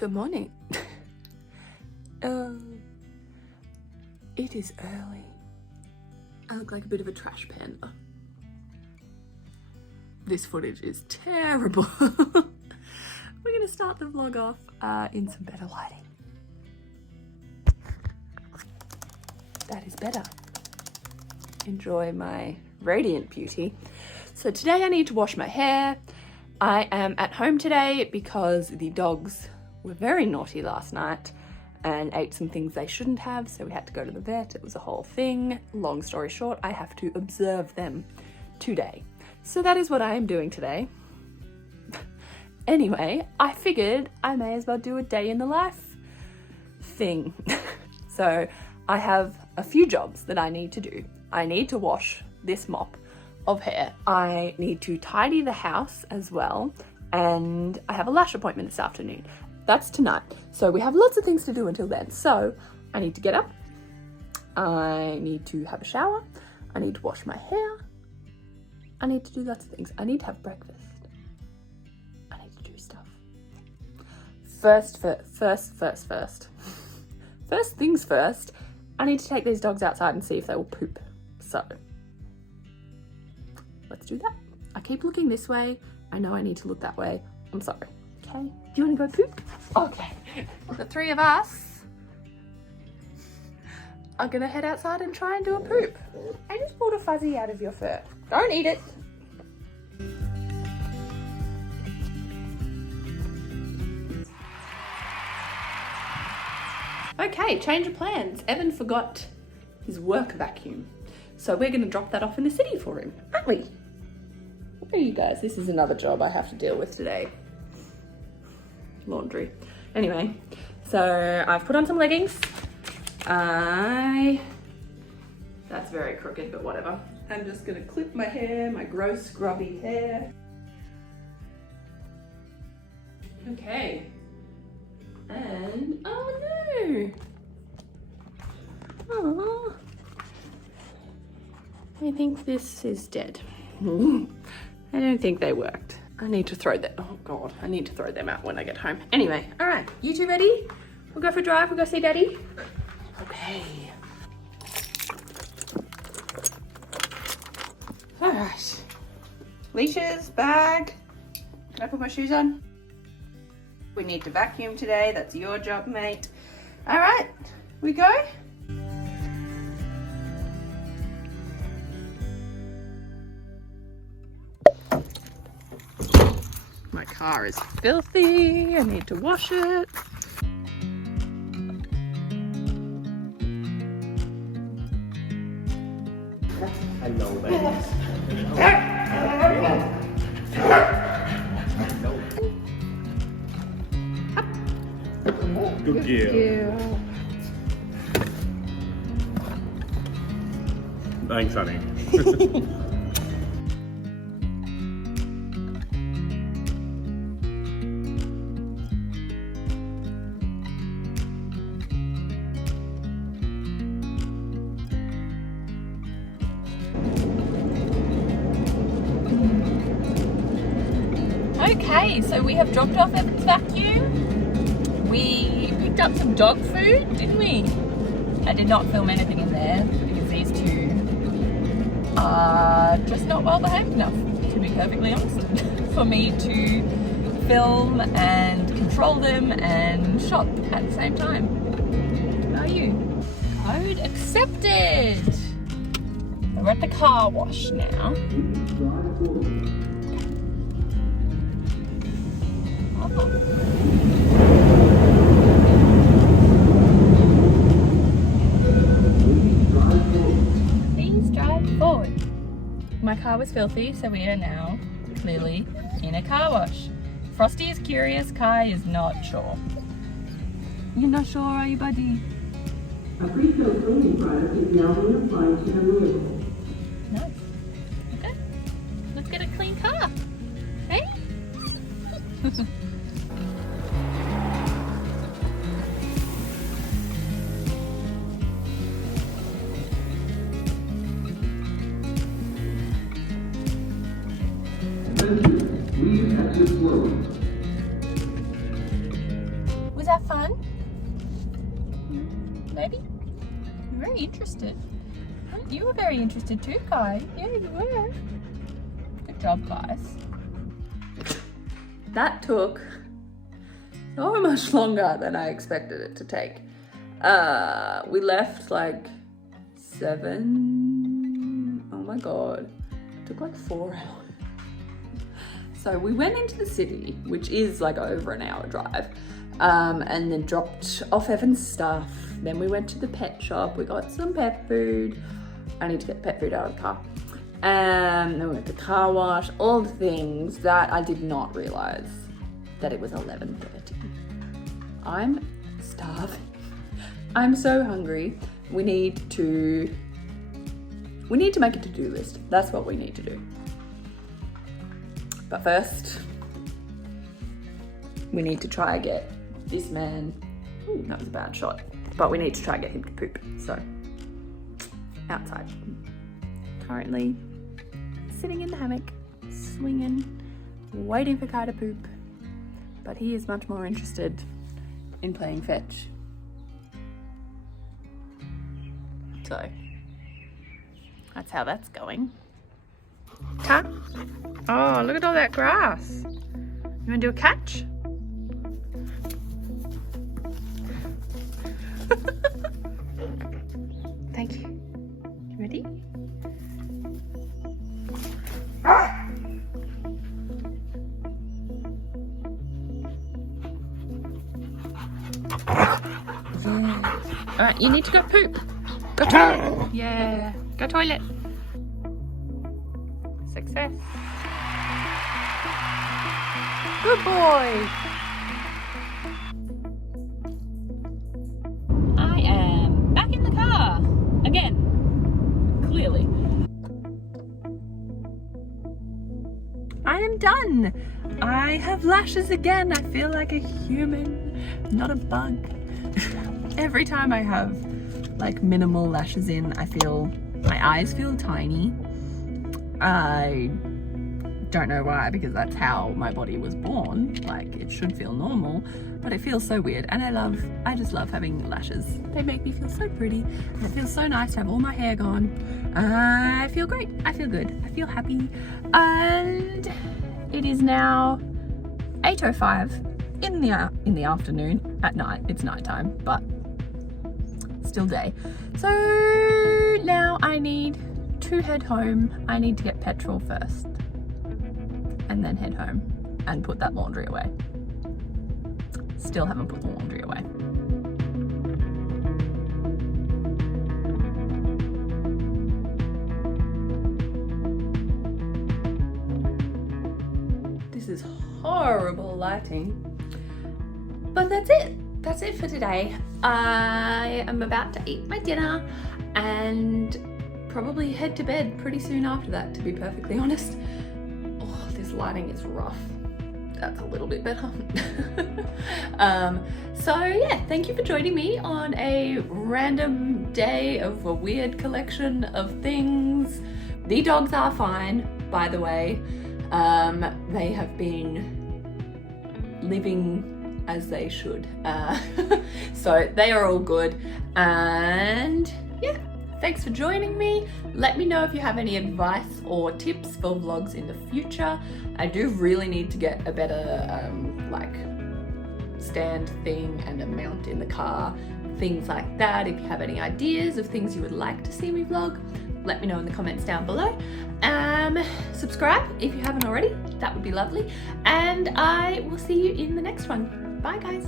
Good morning. It is early. I look like a bit of a trash panda. This footage is terrible. We're gonna start the vlog off in some better lighting. That is better. Enjoy my radiant beauty. So today I need to wash my hair. I am at home today because the dogs were very naughty last night and ate some things they shouldn't have, so we had to go to the vet. It was a whole thing. Long story short, I have to observe them today. So that is what I am doing today. Anyway, I figured I may as well do a day in the life thing. So I have a few jobs that I need to do. I need to wash this mop of hair. I need to tidy the house as well. And I have a lash appointment this afternoon. That's tonight. So we have lots of things to do until then. So I need to get up. I need to have a shower. I need to wash my hair. I need to do lots of things. I need to have breakfast. I need to do stuff. First things first, I need to take these dogs outside and see if they will poop. So let's do that. I keep looking this way. I know I need to look that way. I'm sorry. Okay, do you want to go poop? Okay. The three of us are gonna head outside and try and do a poop. I just pulled a fuzzy out of your fur. Don't eat it. Okay, change of plans. Evan forgot his work vacuum. So we're gonna drop that off in the city for him, aren't we? Where are you guys? This is another job I have to deal with today. Laundry. Anyway, so I've put on some leggings. That's very crooked, but whatever. I'm just gonna clip my hair, my gross, grubby hair. Okay. And, oh no! Oh, I think this is dead. I don't think they worked. I need to throw them, oh God, I need to throw them out when I get home. Anyway, all right, you two ready? We'll go for a drive, we'll go see Daddy. Okay. All right. Leashes, bag. Can I put my shoes on? We need to vacuum today, that's your job, mate. All right, we go? My car is filthy, I need to wash it. Hello, ladies. Good girl. Thanks, honey. Okay, so we have dropped off Evan's vacuum. We picked up some dog food, didn't we? I did not film anything in there because these two are just not well behaved enough, to be perfectly honest, for me to film and control them and shop at the same time. How are you? Code accepted. So we're at the car wash now. Please drive forward. My car was filthy, so we are now clearly in a car wash. Frosty is curious, Kai is not sure. You're not sure, are you, buddy? A pre-filled cleaning product is now being applied to the wheel. Nice. Okay. Let's get a clean car. Hey? Please exit slowly. Was that fun? Maybe? You're very interested. You were very interested too, Kai. Yeah, you were. Good job, guys. That took so much longer than I expected it to take. We left like 7. Oh my god. It took like 4 hours. So we went into the city, which is like over an hour drive, and then dropped off Evan's stuff. Then we went to the pet shop. We got some pet food. I need to get pet food out of the car. Then we went to the car wash, all the things that I did not realize that it was 11:30. I'm starving. I'm so hungry. We need to make a to-do list. That's what we need to do. But first, we need to try and get this man, ooh, that was a bad shot, but we need to try and get him to poop. So, outside. Currently sitting in the hammock, swinging, waiting for Kai to poop. But he is much more interested in playing fetch. So, that's how that's going. Cat? Oh, look at all that grass. You wanna do a catch? Thank you. Ready? Yeah. Alright, you need to go poop. Go toilet. Yeah. Go toilet. Success. Good boy. I am back in the car. Again. Clearly. I am done. I have lashes again. I feel like a human, not a bug. Every time I have like minimal lashes in, I feel, my eyes feel tiny. I don't know why, because that's how my body was born. Like, it should feel normal, but it feels so weird. And I just love having lashes. They make me feel so pretty. And it feels so nice to have all my hair gone. I feel great. I feel good. I feel happy. And it is now 8:05 in the afternoon. At night, it's nighttime, but still day. So now I need to head home. I need to get petrol first and then head home and put that laundry away. Still haven't put the laundry away. This is horrible lighting, but that's it. That's it for today. I am about to eat my dinner and probably head to bed pretty soon after that, to be perfectly honest. Oh, this lighting is rough. That's a little bit better. So yeah, thank you for joining me on a random day of a weird collection of things. The dogs are fine, by the way. They have been living as they should. So they are all good. And yeah, thanks for joining me. Let me know if you have any advice or tips for vlogs in the future. I do really need to get a better like stand thing and a mount in the car, things like that. If you have any ideas of things you would like to see me vlog, let me know in the comments down below. Subscribe if you haven't already, that would be lovely. And I will see you in the next one. Bye guys.